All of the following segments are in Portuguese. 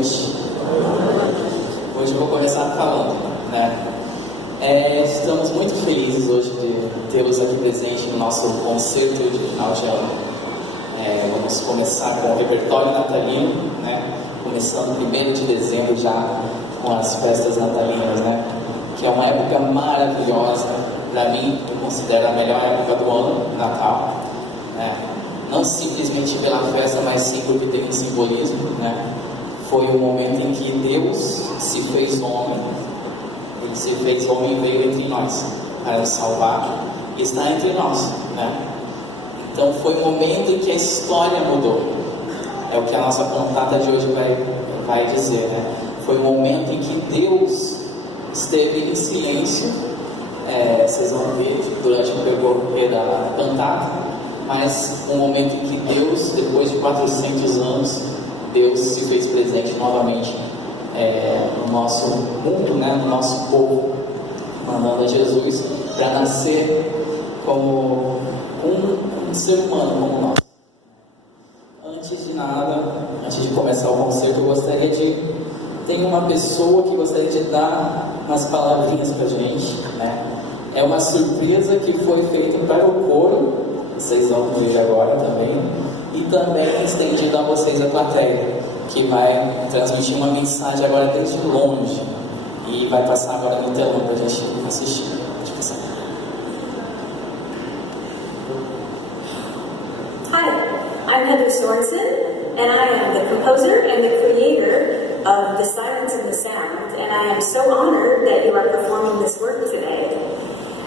noite. Hoje eu vou começar falando, né? Estamos muito felizes hoje de tê-los aqui presente no nosso concerto de final de ano. Vamos começar com o repertório natalino, né? Começando 1º de dezembro já com as festas natalinas, né? Que é uma época maravilhosa. Para mim, eu considero a melhor época do ano, Natal, né? Não simplesmente pela festa, mas sim porque tem um simbolismo, né? Foi o momento em que Deus se fez homem. Ele se fez homem e veio entre nós para nos salvar e está entre nós, né? Então foi o momento em que a história mudou. É o que a nossa cantata de hoje vai dizer, né? Foi o momento em que Deus esteve em silêncio. Vocês vão ver durante o percorrer da cantata, mas um momento em que Deus, depois de 400 anos, Deus se fez presente novamente no nosso mundo, né? No nosso povo, mandando a Jesus para nascer como um ser humano como nós. Antes de nada, antes de começar o concerto, eu gostaria de... Tem uma pessoa que gostaria de dar umas palavrinhas para a gente, né? É uma surpresa que foi feita para o coro, vocês vão ver agora também, e também estendida a vocês a plateia, que vai transmitir uma mensagem agora desde longe, e vai passar agora no telão para a gente assistir. Pode passar. Hi, I'm Heather Sorensen, and I am the composer and the creator of The Silence and the Sound, and I am so honored that you are performing this work today.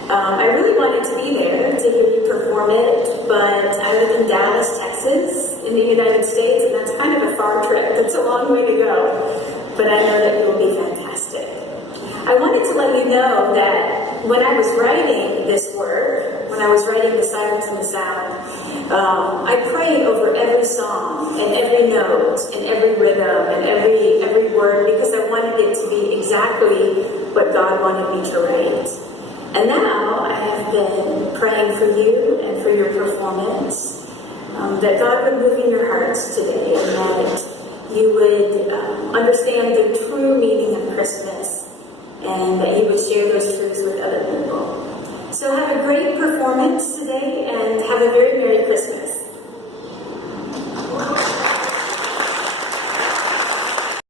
I really wanted to be there to hear you perform it, but I live in Dallas, Texas, in the United States, and that's kind of a far trip. It's a long way to go, but I know that you will be fantastic. I wanted to let you know that when I was writing this work, when I was writing The Silence and the Sound, I prayed over every song and every note and every rhythm and every word, because I wanted it to be exactly what God wanted me to write. And now I have been praying for you and for your performance, that God would move in your hearts today, and that you would understand the true meaning of Christmas, and that you would share those truths with other people. So have a great performance today, and have a very Merry Christmas.